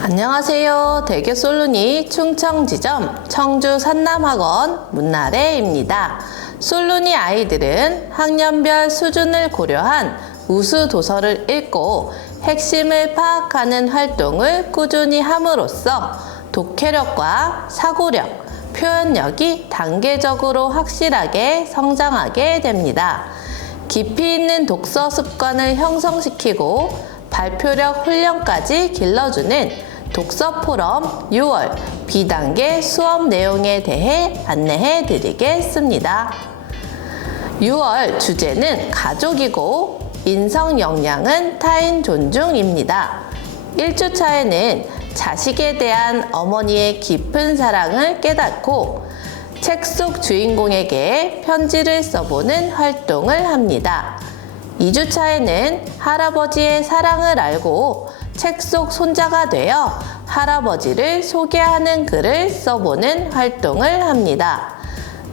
안녕하세요. 대개 솔루니 충청지점 청주 산남학원 문나래입니다. 솔루니 아이들은 학년별 수준을 고려한 우수 도서를 읽고 핵심을 파악하는 활동을 꾸준히 함으로써 독해력과 사고력, 표현력이 단계적으로 확실하게 성장하게 됩니다. 깊이 있는 독서 습관을 형성시키고 발표력 훈련까지 길러주는 독서 포럼 6월 B단계 수업 내용에 대해 안내해 드리겠습니다. 6월 주제는 가족이고 인성 역량은 타인 존중입니다. 1주차에는 자식에 대한 어머니의 깊은 사랑을 깨닫고 책 속 주인공에게 편지를 써보는 활동을 합니다. 2주차에는 할아버지의 사랑을 알고 책 속 손자가 되어 할아버지를 소개하는 글을 써보는 활동을 합니다.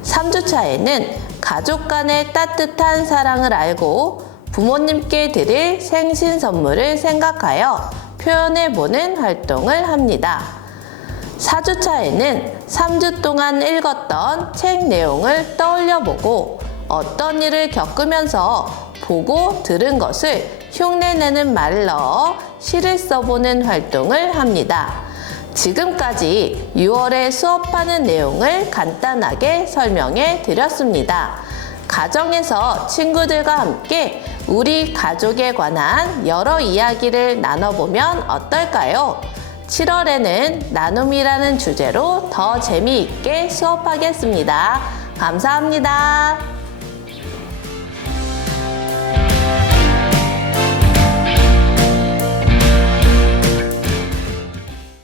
3주차에는 가족 간의 따뜻한 사랑을 알고 부모님께 드릴 생신 선물을 생각하여 표현해보는 활동을 합니다. 4주차에는 3주 동안 읽었던 책 내용을 떠올려 보고 어떤 일을 겪으면서 보고 들은 것을 흉내내는 넣어 시를 써보는 활동을 합니다. 지금까지 6월에 수업하는 내용을 간단하게 설명해 드렸습니다. 가정에서 친구들과 함께 우리 가족에 관한 여러 이야기를 나눠보면 어떨까요? 7월에는 나눔이라는 주제로 더 재미있게 수업하겠습니다. 감사합니다.